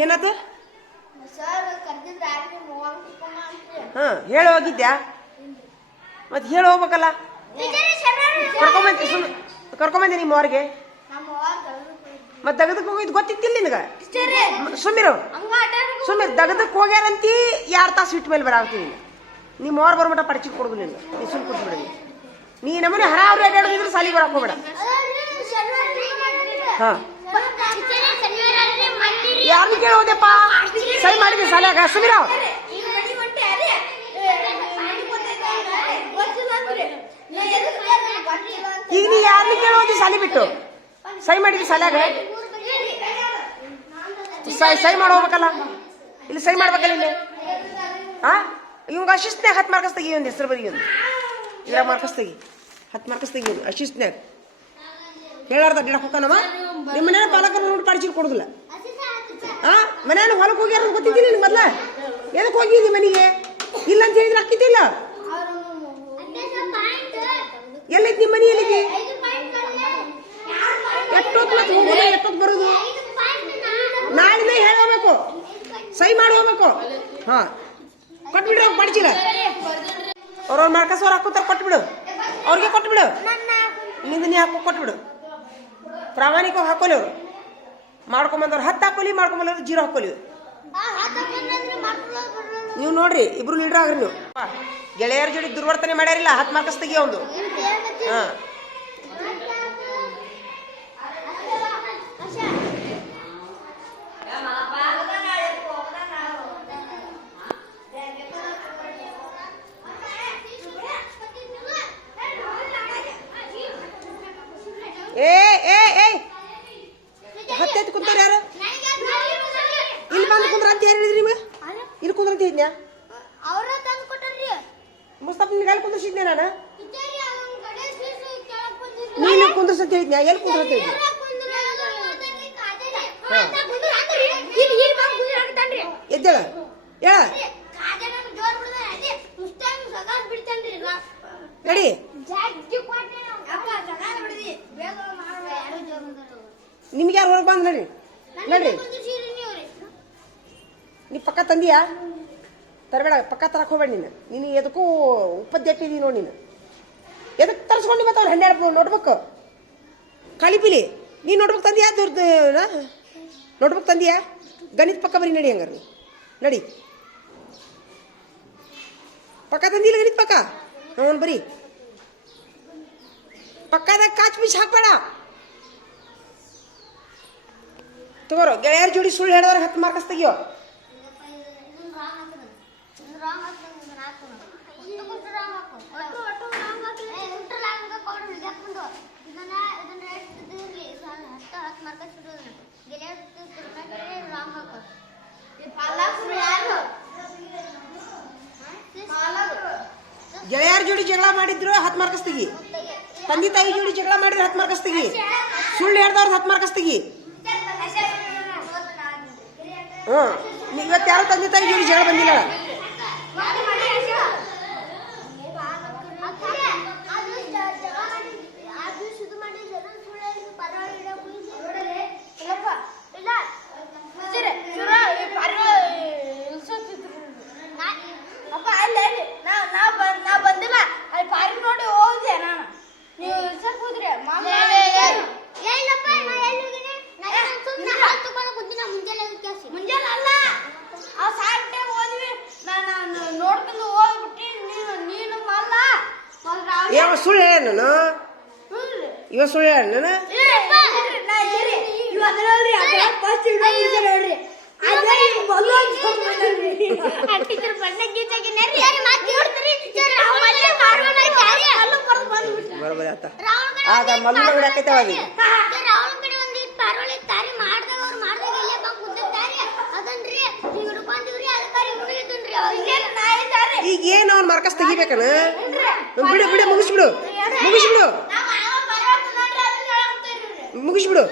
ಏನದು? ಹೇಳಿ ಹೋಗಿದ್ಯಾ? ಮತ್ತೆ ಹೇಳಿ ಹೋಗ್ಬೇಕಲ್ಲ. ಕರ್ಕೊಂಬಂದಿ ನಿಮ್ಮ ಅವ್ರಿಗೆ. ಮತ್ತೆ ದಗದಕ್ಕೆ ಹೋಗಿದ್ ಗೊತ್ತಿತ್ತಿಲ್ಲ ನಿನಗ? ಸುಮ್ಮಿರು ದಗದಕ್ಕೆ ಹೋಗ್ಯಾರಂತಿ 2 ತಾಸು ಇಟ್ಟ ಮೇಲೆ ಬರಾಗ್ತೀನಿ. ನಿಮ್ಮ ಅವ್ರು ಬರ್ಮಟ ಪಡಿಚಿ ಕೊಡುದು ನೀನು. ನೀ ಸುಮ್ ಕೊಟ್ಬಿಡ. ನೀ ನಮ್ಮನೆ ಹರ ಅವ್ರು ಅಡ್ಡಾಡಿದ್ರು ಸಾಲಿಗೆ ಬರಕ್ ಹೋಗ್ಬೇಡ. ಹಾ ಯಾರನ್ನ ಕೇಳಿ ಹೋದೆಪ್ಪ? ಸರಿ ಮಾಡಿದ್ವಿ ಸಾಲ್ಯಾಗ. ಸುಮಿರಾವ್ ಈಗ ನೀ ಯಾರನ್ನ ಕೇಳಿ ಹೋದಿ ಸಾಲಿ ಬಿಟ್ಟು? ಸೈ ಮಾಡಿದ್ವಿ ಸಾಲ್ಯಾಗ. ಸೈ ಮಾಡಿ ಹೋಗ್ಬೇಕಲ್ಲ. ಇಲ್ಲಿ ಸೈ ಮಾಡ್ಬೇಕಲ್ಲ ಇಲ್ಲಿ. ಹಾ ಇವಾಗ ಅಶಿಸ್ತ್ನಾಗ 10 ಮಾರ್ಕಸ್ ತೆಗಿ. ಒಂದು ಹೆಸರು ಬರೀ. ಒಂದು ಇದ್ರಾಗ ಮಾರ್ಕಸ್ ತೆಗಿ. 10 ಮಾರ್ಕಸ್ ತೆಗಿ. ಅಶಿಸ್ತ್ನಾಗ ಹೇಳಾರ್ದ ಅಡ್ಡಾಡಕ್ ಹೋಗ್ತಾನವ. ನಿಮ್ಮ ಮನೆ ಪಾಲಕರು ನೋಡಿ ಪಡಿಸಿ ಕೊಡುದಿಲ್ಲ. ಹಾ ಮನೇನ ಹೊಲಕ್ಕೆ ಹೋಗ್ಯಾರ ಗೊತ್ತಿದ್ದೀನಿ ನಿನ್ ಮೊದ್ಲ. ಎದಕ್ಕೆ ಹೋಗಿದ್ದಿ ಮನೆಗೆ? ಇಲ್ಲ ಅಂತ ಹೇಳಿದ್ರೆ ಹಾಕಿದ್ದಿಲ್ಲ. ಎಲ್ಲೈತಿ ನಿಮ್ಮ ಮನೆ? ಎಲ್ಲಿಗೆ? ಎಷ್ಟೊತ್ತು ಮತ್ತೆ ಹೋಗೋದು ಎಷ್ಟೊತ್ತು ಬರೋದು? ನಾಳಿಂದ ಹೇಳಬೇಕು. ಸೈ ಮಾಡಿ ಹೋಗ್ಬೇಕು. ಹಾ ಕೊಟ್ಬಿಡ್ರಿ ಅವ್ರು ಪಡಿಸಿಲ್ಲ. ಅವ್ರವ್ರ ಮಾರ್ಕಸ್ ಅವ್ರು ಹಾಕೋತಾರ. ಕೊಟ್ಬಿಡು ಅವ್ರಿಗೆ. ಕೊಟ್ಬಿಡು. ನಿಂದ ನೀ ಹಾಕೋ ಕೊಟ್ಬಿಡು. ಪ್ರಾಮಾಣಿಕವಾಗಿ ಹಾಕೋಲಿ. ಅವರು ಮಾಡ್ಕೊಂಬಂದವ್ರು 10 ಹಾಕೋಲಿ. ಮಾಡ್ಕೊಂಬಂದವ್ರು 0 ಹಾಕೋಲಿ. ನೀವು ನೋಡ್ರಿ ಇಬ್ರು ಲೀಡರ್ ಆಗ್ರಿ. ನೀವು ಗೆಳೆಯರ ಜೋಡಿ ದುರ್ವರ್ತನೆ ಮಾಡ್ಯಾರಿಲ್ಲ. 10 ಮಾರ್ಕಸ್ ತೆಗಿ ಒಂದು. ಹಾ ಹತ್ತೈದು ಕುಂತಾರ ಯಾರು? ಇಲ್ಲಿ ಬಂದು ಕುಂದ್ರ ಅಂತ ಯಾರು ಹೇಳಿದ್ರಿ ನಿಮಗೆ? ಇಲ್ಲಿ ಕುಂದ್ರ ಅಂತ ಇದ್ನ್ಯಾ? ಮುಸ್ತಫ ನಿನ್ಗೆ ಅಲ್ಲಿ ಕುಂದ್ರಿಸಿದ್ನೆ ನಾನು. ನೀನು ಕುಂದ್ರಸ್ ಅಂತ ಹೇಳಿದ್ನ್ಯಾ? ಎಲ್ಲಿ ಕುಂದ್ರ ಅಂತ ಹೇಳಿದ್ನಿ? ಎದ್ದೇಳ ಹೇಳ ನಡಿ. ನಿಮ್ಗೆ ಯಾರು ಹೊರಗೆ ಬಂದ್ ನಡ್ರಿ. ನಡ್ರಿ ನೀ ಪಕ್ಕ ತಂದಿಯಾ? ತರಬೇಡ. ಪಕ್ಕ ತರಕ್ ಹೋಗ್ಬೇಡ. ನೀನು ಎದಕ್ಕೂ ಉಪದ್ಯಟ್ಟಿದಿ ನೋಡಿ. ನೀನು ಎದಕ್ಕೆ ತರಿಸ್ಕೊಂಡು ಮತ್ತೆ ಅವ್ರು 12 ನೋಟ್ಬುಕ್ ಕಳಿಪಿಲಿ. ನೀನು ನೋಟ್ಬುಕ್ ತಂದಿಯಾ? ನೋಟ್ಬುಕ್ ತಂದಿಯಾ? ಗಣಿತ ಪಕ್ಕ ಬರೀ. ನಡಿ ಹಂಗಾರ ನಡಿ. ಪಕ್ಕ ತಂದಿಲ್ಲ ಗಣಿತ ಪಕ್ಕ? ಅವನು ಬರೀ ಪಕ್ಕದಾಗ ಕಾಚ್ ಬೀಚ್ ಹಾಕ್ಬೇಡ. ತಗೋರೋ ಗೆಳೆಯರ ಜೋಡಿ ಸುಳ್ಳು ಹೇಳಿದ್ರೆ 10 ಮಾರ್ಕಸ್ ತೆಗಿಯೋ. ಗೆಳೆಯರ ಜೋಡಿ ಜಗಳ ಮಾಡಿದ್ರು 10 ಮಾರ್ಕಸ್ ತೆಗಿ. ತಂದೆ ತಾಯಿ ಜೋಡಿ ಜಗಳ ಮಾಡಿದ್ರೆ 10 ಮಾರ್ಕಸ್ ತೆಗಿ. ಸುಳ್ಳು ಹೇಳ್ದವ್ರದ್ದು 10 ಮಾರ್ಕಸ್ ತೆಗಿ. ಇವತ್ತು ಯಾರು ತಂದೆ ತಾಯಿ ಜೋಡಿ ಜಗಳ ಬಂದಿಲ್ಲ. ಸುಳ್ಳು ಹೇಳ ನಾನು. ಇವ ಸುಳ್ಳು ಹೇಳ ನಾನು. ಬರೋಬರಿ ಆತ. ಆಗ ಮಲ್ಲ ಬಿಡಾಕೈತೆ ಅವಾಗ. ಈಗ ಏನು ಅವ್ನ ಮಾರ್ಕಸ್ ತೆಗಿಬೇಕನ? ಬಿಡು ಬಿಡು ಮುಗಿಸ್ಬಿಡು. ಮುಗಿಸ್ಬಿಡು ಮುಗಿಸ್ಬಿಡು.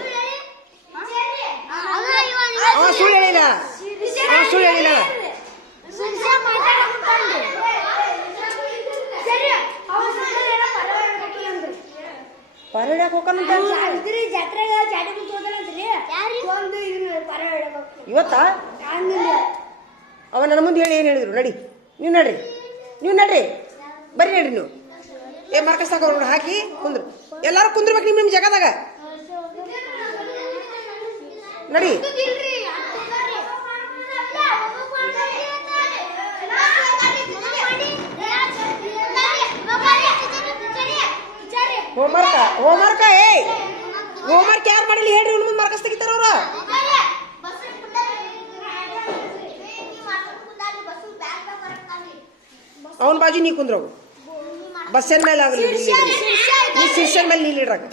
ಅವ ಸುಳ್ಳು ಹೇಳಿಲ್ಲ. ಅವ ಸುಳ್ಳು ಹೇಳಿಲ್ಲ. ಪರಡ್ಯಾಕ ಹೋಗ್ತಾನಂತ. ಇವತ್ತಾ ಅವ ನನ್ನ ಮುಂದೆ ಹೇಳಿ ಏನು ಹೇಳಿದ್ರು? ನಡಿ ನೀವು ನಡ್ರಿ, ನೀವು ನಡ್ರಿ, ಬರೀ ನಡ್ರಿ ನೀವು. ಮಾರ್ಕಸ್ ತಗೊಂಡು ಹಾಕಿ ಕುಂದ್ರು. ಎಲ್ಲಾರು ಕುಂದ್ರಬೇಕು ನಿಮ್ಮ ಜಗದಾಗ. ನಡಿ. ಹೋಮ್ವರ್ಕ್ ಹೋಮ್ವರ್ಕ್ ಯಾರು ಮಾಡಿಲ್ಲ ಹೇಳ್ರಿ? ಮುಂದೆ ಮಾರ್ಕಸ್ ತೆಗಿತಾರ ಅವ್ರ. ಅವನ ಬಾಜು ನೀ ಕುಂದ್ರವು. ಬಸ್ಸಿನ ಮೇಲೆ ಆಗಲಿ, ನೀ ಶಿಷ್ಯನ ಮೇಲೆ ನಿಲ್ಲಿಡ್ರಾಗ,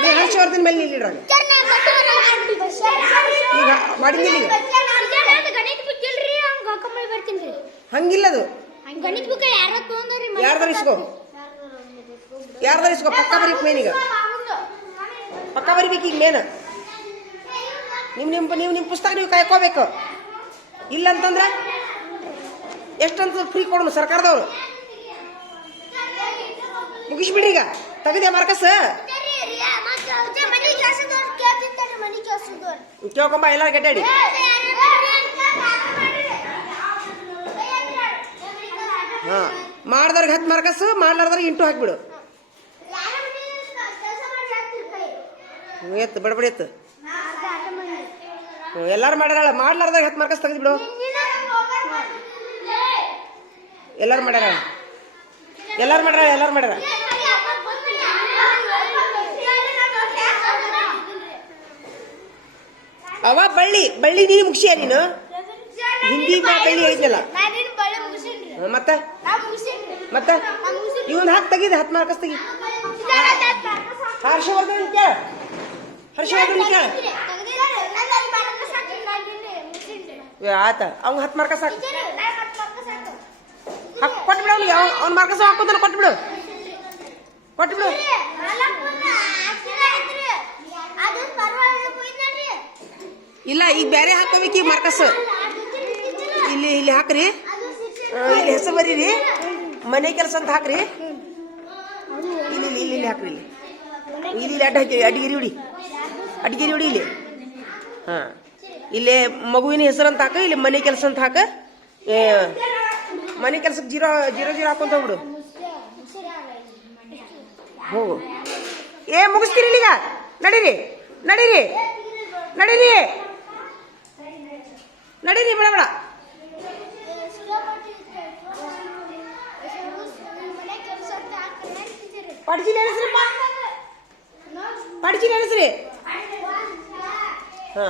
ನೀ ಹರ್ಷವರ್ಧನ್ ಮೇಲೆ ನಿಲ್ಲಿಡ್ರಾಗ. ಈಗ ಮಾಡಿದ್ದಿಲ್ಲ, ಈಗ ಹಂಗಿಲ್ಲದು. ಯಾರ್ದಾರ ಇಸ್ಕೋ, ಯಾರ್ದಾರ ಇಸ್ಕೋ. ಪಕ್ಕ ಬರೀಕ್ ಮೇನ್, ಈಗ ಪಕ್ಕ ಬರಿಬೇಕು. ಈಗ ಮೇನ್ ನಿಮ್ಮ ಪುಸ್ತಕ ನೀವು ಕಾಯ್ಕೋಬೇಕು. ಇಲ್ಲಂತಂದ್ರೆ ಎಷ್ಟಂತ ಫ್ರೀ ಕೊಡೋಣ ಸರ್ಕಾರದವ್ರು. ಮುಗಿಸ್ಬಿಡ್ರಿ ಈಗ. ತೆಗೆದೆ ಮಾರ್ಕಸ್ ಕೇಳ್ಕೊಂಬ. ಎಲ್ಲ ಗಡ್ಡಾಡಿ ಹಾ. ಮಾಡ್ದವ್ರಿಗೆ 10 ಮಾರ್ಕಸ್, ಮಾಡ್ಲಾರ್ದವ್ರಿಗೆ 8 ಹಾಕ್ಬಿಡು. ಎತ್ತು ಬಡಬಡಿ ಎತ್ತು. ಎಲ್ಲಾರು ಮಾಡ್ಯಾರ. ಮಾಡ್ಲಾರ್ದಾಗ 10 ಮಾರ್ಕಸ್ ತೆಗೆದ್ಬಿಡು. ಎಲ್ಲಾರು ಮಾಡ್ಯಾರ, ಎಲ್ಲಾರು ಮಾಡ್ಯಾರ, ಎಲ್ಲಾರು ಮಾಡ್ಯಾರ. ಅವ ಬಳ್ಳಿ ಬಳ್ಳಿ ನೀನು ಮುಗಿಸಿಯ ನೀನು? ಹಿಂದಿ ಬಳ್ಳಿ ಹೇಳಿದ್ನಲ್ಲ. ಮತ್ತೆ ಮತ್ತೆ ಇವನ್ ಹಾಕಿ ತೆಗೀದ 10 ಮಾರ್ಕಸ್ ತೆಗಿ. ಹರ್ಷವರ್ಧನ್ ಕೇಳ, ಹರ್ಷವರ್ಧನ್ ಕೇಳ. ಆತ ಅವ್ನ 10 ಮಾರ್ಕಸ್ ಹಾಕಿ ಕೊಟ್ಬಿಡು. ಅವ್ನಿಗೆ ಅವ್ನ ಮಾರ್ಕಸ್ ಹಾಕೋದನ್ನ ಕೊಟ್ಬಿಡು, ಕೊಟ್ಬಿಡು. ಇಲ್ಲ ಈಗ ಬೇರೆ ಹಾಕೋಬೇಕು. ಈಗ ಮಾರ್ಕಸ್ ಇಲ್ಲಿ ಇಲ್ಲಿ ಹಾಕ್ರಿ, ಇಲ್ಲಿ ಹೆಸರು ಬರೀರಿ. ಮನೆ ಕೆಲಸ ಅಂತ ಹಾಕ್ರಿ. ಇಲ್ಲಿ ಇಲ್ಲಿ ಇಲ್ಲಿ ಹಾಕ್ರಿ. ಇಲ್ಲಿ ಇಲ್ಲಿ ಅಡ್ಡ ಹಾಕಿ ಅಡ್ಗಿರಿ ಹೊಡಿ, ಅಡ್ಗಿರಿ ಹೊಡಿ ಇಲ್ಲಿ. ಹಾ, ಇಲ್ಲಿ ಮಗುವಿನ ಹೆಸರು ಅಂತ ಹಾಕ, ಇಲ್ಲಿ ಮನೆ ಕೆಲಸ ಅಂತ ಹಾಕ. ಮನೆ ಕೆಲ್ಸಕ್ಕೆ 0 ಹಾಕೊಂತ ಹೋಗ್ಬಿಡು. ಹೋಗು. ಮುಗಿಸ್ತೀರಿ ಈಗ? ನಡೀರಿ, ನಡೀರಿ, ನಡೀರಿ, ನಡೀರಿ, ಬೇಡ ಬೇಡ. ಪಡ್ಜಿ ನೆನೆಸ್ರಿಪ್ಪ, ಪಡ್ಜಿ ನೆನೆಸ್ರಿ. ಹಾ,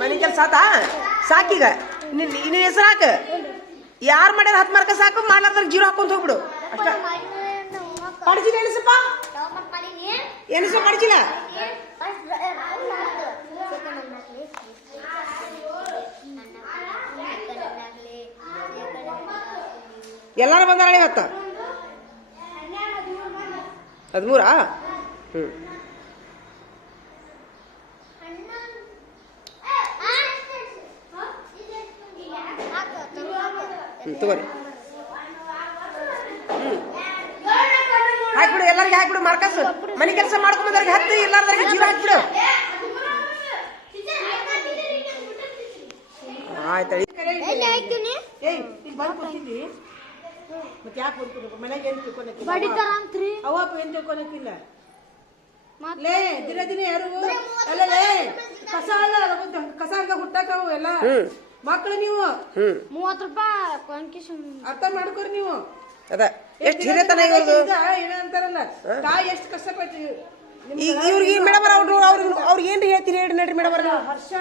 ಮನೆ ಕೆಲಸ ಆತಾ ಸಾಕೀಗ. ನಿನ್ನ ಹೆಸರು ಹಾಕ. ಯಾರು ಮಾಡ್ಯಾರ 10 ಮಾರ್ಕಸ್ ಸಾಕು, ಮಾಡ್ಲಾರ್ದಾಗ 0 ಹಾಕೊಂತ ಹೋಗ್ಬಿಡು ಅಷ್ಟ. ಪಡ್ಜಿ ನೆನೆಸಪ್ಪ, ಎನಿಸ ಪಡ್ಜಿಲ್ಲ. ಎಲ್ಲಾರು ಬಂದಾರ ಇವತ್ತ? 13? ತಗೋರಿ. ಹಾಕ್ಬಿಡು, ಎಲ್ಲರಿಗೆ ಹಾಕ್ಬಿಡು ಮಾರ್ಕಸ್. ಮನೆ ಕೆಲಸ ಮಾಡ್ಕೊಂಬಂದವ್ರಿಗೆ 10, ಇಲ್ಲಾರ್ದವ್ರಿಗೆ 0 ಹಾಕ್ಬಿಡು. ಆಯ್ತು. ಮತ್ತೆ ಯಾಕೆ ಬರ್ತೀನಿ ಮನೆಗೆ? ಏನು ತಿಳ್ಕೊಳಕ್ಕಿಲ್ಲ, ಅವಪ್ಪ ಏನು ತಿಳ್ಕೊಳಕ್ಕಿಲ್ಲ. ಲೇ ದಿನ ದಿನ ಯಾರು ಅಲ್ಲೇ ಕಸ ಅಲ್ಲ, ಕಸ ಹಂಗ ಹುಟ್ಟಾಕವು ಎಲ್ಲ ಮಕ್ಕಳು. ನೀವು 30 ರೂಪಾಯಿ ಅರ್ಥ ಮಾಡ್ಕೊರಿ ನೀವು. ಅದ ಎಷ್ಟು ಹಿರಿತನ ಏನಂತಾರಲ್ಲ, ತಾಯಿ ಎಷ್ಟು ಕಷ್ಟಪಟ್ಟು. ಈಗ ಇವ್ರಿಗೆ ಮೇಡಮ್ ಅವ್ರಿಗೆ ಏನ್ರಿ ಹೇಳ್ತೀರಿ ಹೇಳ್ರಿ? ನಡ್ರಿ ಮೇಡಮ್. ಹರ್ಷ,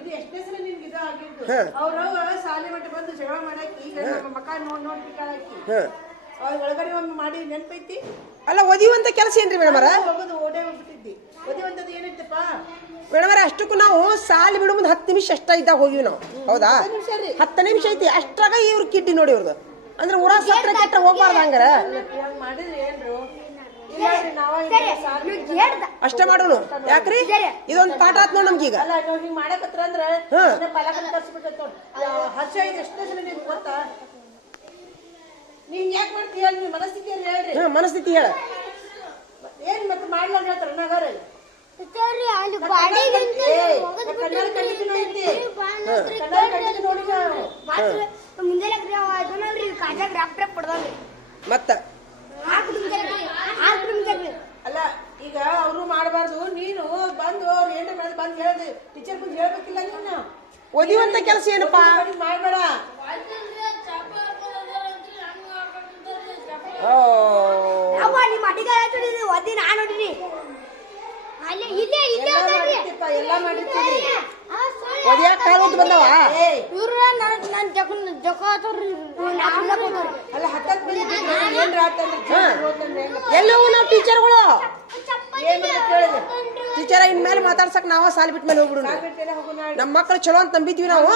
ಇದು ಎಷ್ಟನೇ ಸಲ ನಿಮ್ಗೆ ಇದು ಆಗಿದ್ದು? ಅವ್ರವ ಸಾಲಿ ಮಟ್ಟ ಬಂದು ಜಗಳ ಮಾಡಾಕಿ ಈಗ ನಮ್ಮ ಮಕ್ಕ ನೋಡಿ ಬಿಟ್ಟಾಕಿ. ಅವ್ರ ಒಳಗಡೆ ಒಮ್ಮೆ ಮಾಡಿ ನೆನಪೈತಿ? ಅಲ್ಲ, ಒದಿಯುವಂತ ಕೆಲಸ ಏನ್ರಿ ಮೇಡಮರ? ಹೋಗೋದು ಓಡೇ ಹೋಗ್ಬಿಟ್ಟಿದ್ದಿ. ಒದಿಯುವಂತದ್ದು ಏನೈತಪ್ಪ ಮೇಡಮರ? ಅಷ್ಟಕ್ಕೂ ನಾವು ಸಾಲಿ ಬಿಡು ಮುಂದೆ 10 ನಿಮಿಷ ಅಷ್ಟ ಇದ್ದಾಗ ಹೋಗಿವಿ ನಾವು. ಹೌದಾ? 10 ನಿಮಿಷ ಐತಿ. ಅಷ್ಟ್ರಾಗ ಇವ್ರು ಕಿಡ್ಡಿ ನೋಡಿ ಇವ್ರದ್ದು. ಅಂದ್ರೆ ಊರ ಸತ್ರ ಕೆಟ್ಟ ಹೋಗ್ಬಾರ್ದು. ಹಂಗಾರ ಮಾಡಿದ್ರಿ ಏನ್ರು? ಅಷ್ಟೇ ಮಾಡೋಣ. ಯಾಕ್ರಿ? ಇದೊಂದು ಪಾಠ ಆತ್ ನೋಡ್ ನಮ್ಗೀಗ. ಮಾಡಕತ್ರ ಅಂದ್ರ ಹರ್ಷ ಇದು ಎಷ್ಟೇ ಸಲ ನಿಮ್ಗೆ ಗೊತ್ತಾ? ನೀವ್ ಯಾಕೆ ಮಾಡ್ತೀಯ? ಮನಸ್ಥಿತಿ ಹೇಳ್ರಿ. ಮನಸ್ಥಿತಿ ಹೇಳ. ಏನ್ ಮತ್ತೆ ಮಾಡ್ಲಾರ ಹೇಳ್ತಾರ ನಗಾರ? ಅಲ್ಲಿ ಗಾಡಿ ಮುಂದೆ ಕಾಜಾಗ ರಾಪ್ರೆ ಪಡ್ದಂಗೆ ಮತ್ತ ಅಲ್ಲ ಈಗ ಅವರು ಮಾಡಬಾರ್ದು. ನೀನು ಬಂದು ಅವ್ರು ಏನ್ರ ಮಾಡಿದ್ರೆ ಬಂದು ಹೇಳಿ ಟೀಚರ್ ಬಂದು ಹೇಳ್ಬೇಕಿಲ್ಲ. ನೀನು ಓದಿವಂತ ಕೆಲಸ ಏನಪ್ಪಾ ಮಾಡಬೇಡ. ಅವ್ವ ನಿಮ್ಮ ಅಡಿಗಾರ ಓದಿ ನಾನು ನೋಡಿನಿ ಅಲ್ಲೇ ಇಲ್ಲೇ ಇಲ್ಲೇ ಎಲ್ಲ ಮಾಡಿರ್ತೀವಿ. ಓದಿಯಾಕ ಕಾಲು ಅಂತ ಬಂದವ ಇವ್ರು ನನ್ನ ಜಕ ಅಲ್ಲ ಹತ್ತತ್ತು ಮಂದಿ ಏನ್ರ ಆತಂದ್ರೆ ಎಲ್ಲಿ ಹೋಗು ನಾವು ಟೀಚರ್ಗಳು ಏನು ಕೇಳಿದೆ ಟೀಚರ್ ಇನ್ಮೇಲೆ ಮಾತಾಡ್ಸಕ್ ನಾವ ಸಾಲಿ ಬಿಟ್ಟ ಮೇಲೆ ಹೋಗ್ಬಿಡು ನಮ್ಮ ಮಕ್ಳು ಚಲೋ ಅಂತ ನಂಬಿದ್ವಿ ನಾವು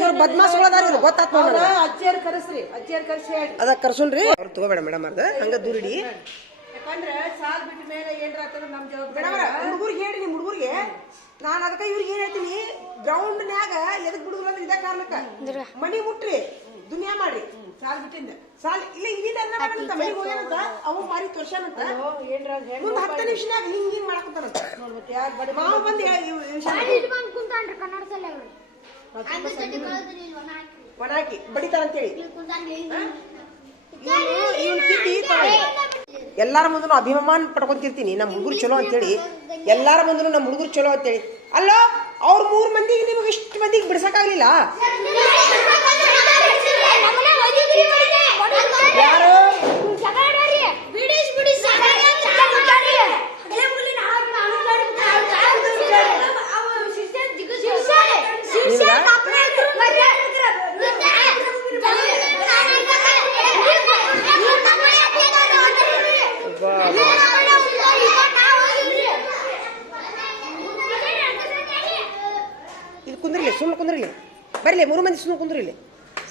ಇವ್ರು ಬದ್ಮಾಸ್ಗಳದಾರ ಇವ್ರು ಗೊತ್ತಾತ್ ನೋಡ ಅಜ್ಜಿಯರ್ ಕರೆಸ್ರಿ. ಅಜ್ಜಿಯರ್ ಕರೆಸಿ ಹೇಳಿ. ಅದ ಕರ್ಸುನ್ರಿ ಅವ್ರು ತಗೋಬೇಡ ಮೇಡಮ್ ಅರ್ಧ ಹಂಗ ದೂರಿಡಿ. ಯಾಕಂದ್ರೆ ಸಾಲ್ ಬಿಟ್ಟ ಮೇಲೆ ಏನ್ರ ಆತಂದ್ರೆ ನಮ್ ಜವಾಬ್ದಾರಿ. ಹುಡುಗರಿಗೆ ಹೇಳಿ ನಿಮ್ ಹುಡುಗರಿಗೆ ನಾನು ಅದಕ್ಕೆ ಇವ್ರಿಗೆ ಏನ್ ಹೇಳ್ತೀನಿ ಗ್ರೌಂಡ್ನ್ಯಾಗ ಎದಕ್ ಬಿಡುದಿಲ್ಲ ಅಂದ್ರೆ ಇದ ಕಾರಣಕ್ಕ ಮನಿ ಮುಟ್ರಿ ದುನಿಯಾ ಮಾಡ್ರಿ ಸಾಲ್ ಬಿಟ್ಟಿಂದ ಸಾಲ ಇಲ್ಲ ಇದೀನ ಎಲ್ಲ ಮಾಡಂತ ಮನಿಗೆ ಹೋಗ್ಯಾನಂತ ಅವ ಮಾರಿ ತೋರ್ಸ್ಯಾನಂತ ಏನ್ರ ಮುಂದ್ 10 ನಿಮಿಷನಾಗ ಹಿಂಗ್ ಮಾಡಕತ್ತಾನಂತ ನೋಡ್ಬಿಟ್ಟು ಯಾರು ಬಡಿ ಮಾವ ಬಂದ್ ಕುಂತಾನ್ರಿ ಕನ್ನಡದಲ್ಲೇ ಒಣಾಕಿ ಬಡಿತಾರಂತೇಳಿ ಇವ್ನ ಕಿತ್ತಿ ಎಲ್ಲಾರ ಮುಂದೂ ಅಭಿಮಾನ ಪಡ್ಕೊಂತಿರ್ತೀನಿ ನಮ್ಮ ಹುಡುಗರು ಚಲೋ ಅಂತೇಳಿ ಎಲ್ಲಾರ ಮುಂದೂ ನಮ್ಮ ಹುಡುಗರು ಚಲೋ ಅಂತೇಳಿ ಅಲ್ಲ ಅವ್ರ 3 ಮಂದಿಗೆ ನಿಮಗೆ ಇಷ್ಟು ಮಂದಿಗೆ ಬಿಡ್ಸಕ್ಕಾಗ್ಲಿಲ್ಲ ಯಾರು ಇದು ಕುಂದ್ರಿಲಿ ಸುಮ್ಮನೆ ಕುಂದ್ರಿಲಿ ಬರೀಲಿ 3 ಮಂದಿ ಸುಮ್ಮನೆ ಕುಂದ್ರಿಲಿ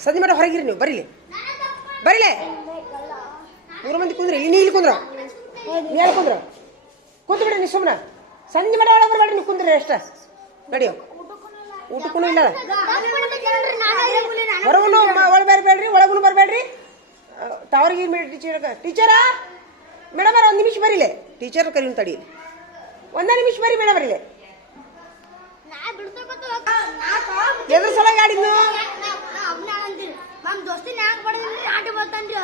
ಸದಿ ಮಾಡಿ ಹೊರಗಿರಿ ನೀವು ಬರೀಲಿ ಬರೀಲೆ 3 ಮಂದಿ ಕುಂದ್ರಿ ನೀ ಇಲ್ಲಿ ಕುಂದ್ರ ನೀ ಅಲ್ಲಿ ಕುಂದ್ರ ಕೂತು ಬಿಡ್ರಿ ನೀ ಸುಮ್ಮನೆ ಸಂಜೆ ಮಾಡಿ ಒಳಗೆ ಬರಬೇಡ್ರಿ ನೀವು ಕುಂದ್ರಿ ಅಷ್ಟ ನಡಿಯೋ ಊಟಕ್ಕೂ ಇಲ್ಲ ಹೊರಗೂ ಒಳಗೆ ಬರಬೇಡ್ರಿ ಒಳಗೂ ಬರಬೇಡ್ರಿ ತಾವ್ರಿಗೆ ಟೀಚರಾ ಮೇಡಮ್ ಅವ್ರ 1 ನಿಮಿಷ ಬರೀಲೆ ಟೀಚರ್ ಕರೀನ್ ತಡಿ 1 ನಿಮಿಷ ಬರೀ ಮೇಡಮ್ ಬರೀಲೆ ಎದ್ರ ಸಲ ಗಾಡಿನು ನಮ್ ದೋಸ್ತಿನ ಯಾಕೆ ಬಡದ್ರಿ ಆಟ ಬರ್ತಾನ್ರಿ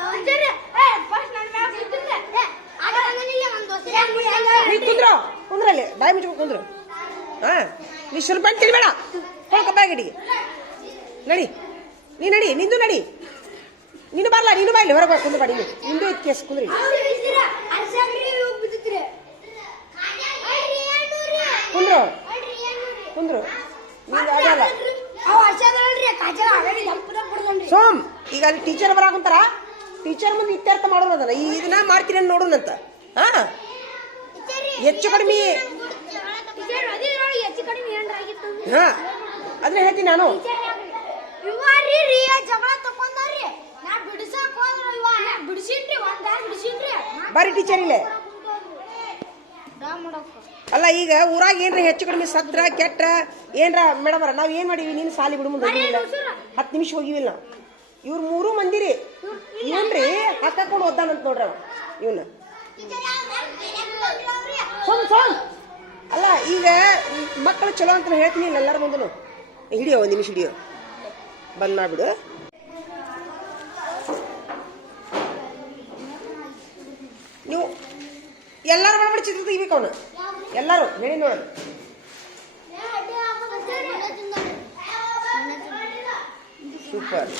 ನೀ ಕುಂದ್ರಲ್ಲಿ ಬಾಯಿ ಮುಚ್ಕೊಂಡು ಕುಂದ್ರು ಹಾ ನೀ ಸ್ವಲ್ಪ ತಿನ್ಬೇಡ ಹೊಳ್ಕ ಬಾಗಿಡಿಗೆ ನಡಿ ನೀ ನಡಿ ನಿಂದು ನಡಿ ನೀನು ಬರ್ಲ ನೀನು ಬಾಯ್ಲಿ ಹೊರಗೆ ಕುಂದು ಬಾಡಿ ನಿಂದು ಐತ್ ಕೇಸ್ ಕುಂದ್ರಿ ಕುಂದ್ರು ಕುಂದ್ರು ನೀನು ಆಗಲ್ಲ ಸೋಮ್ ಈಗ ಅಲ್ಲಿ ಟೀಚರ್ ಬರಾಕಂತಾರ ಟೀಚರ್ ಮುಂದೆ ಇತ್ಯರ್ಥ ಮಾಡೋದಲ್ಲ ಇದನ್ನ ಮಾಡ್ತೀನಿ ನೋಡೋಣಂತ ಹಾ ಹೆಚ್ಚು ಕಡಿಮೆ ಹಾ ಅದನ್ನ ಹೇಳ್ತೀನಿ ನಾನು ಬಾರಿ ಟೀಚರ್ ಇಲ್ಲೇ ಅಲ್ಲ ಈಗ ಊರಾಗ ಏನ್ರ ಹೆಚ್ಚು ಕಡಿಮೆ ಸತ್ರ ಕೆಟ್ಟ ಏನ್ರ ಮೇಡಮರ ನಾವ್ ಏನ್ ಮಾಡೀವಿ ನೀನು ಸಾಲಿ ಬಿಡು ಮುಂದೆ ಹೋಗಿಲ್ಲ 10 ನಿಮಿಷ ಹೋಗಿವಿಲ್ಲ ಇವ್ರು 3 ಮಂದಿರಿ ಇವನ್ರಿ ಹಾಕೊಂಡು ಓದ್ದಾನಂತ ನೋಡ್ರಿ ಅವ ಇವನ್ನ ಸೊಮ್ ಅಲ್ಲ ಈಗ ಮಕ್ಕಳು ಚಲೋ ಅಂತ ಹೇಳ್ತೀನಿ ಇಲ್ಲ ಎಲ್ಲರ ಮುಂದನು ಹಿಡಿಯೋ 1 ನಿಮಿಷ ಹಿಡಿಯೋ ಬಂದ್ ಮಾಡ್ಬಿಡು ನೀವು ಎಲ್ಲಾರು ಮಾಡ್ಬಿಡಿ ಚಿತ್ರ ತೆಗಿಬೇಕು ಅವನು ಎಲ್ಲಾರು ಹೇಳಿ ನೋಡೋಣ ಸೂಪರ್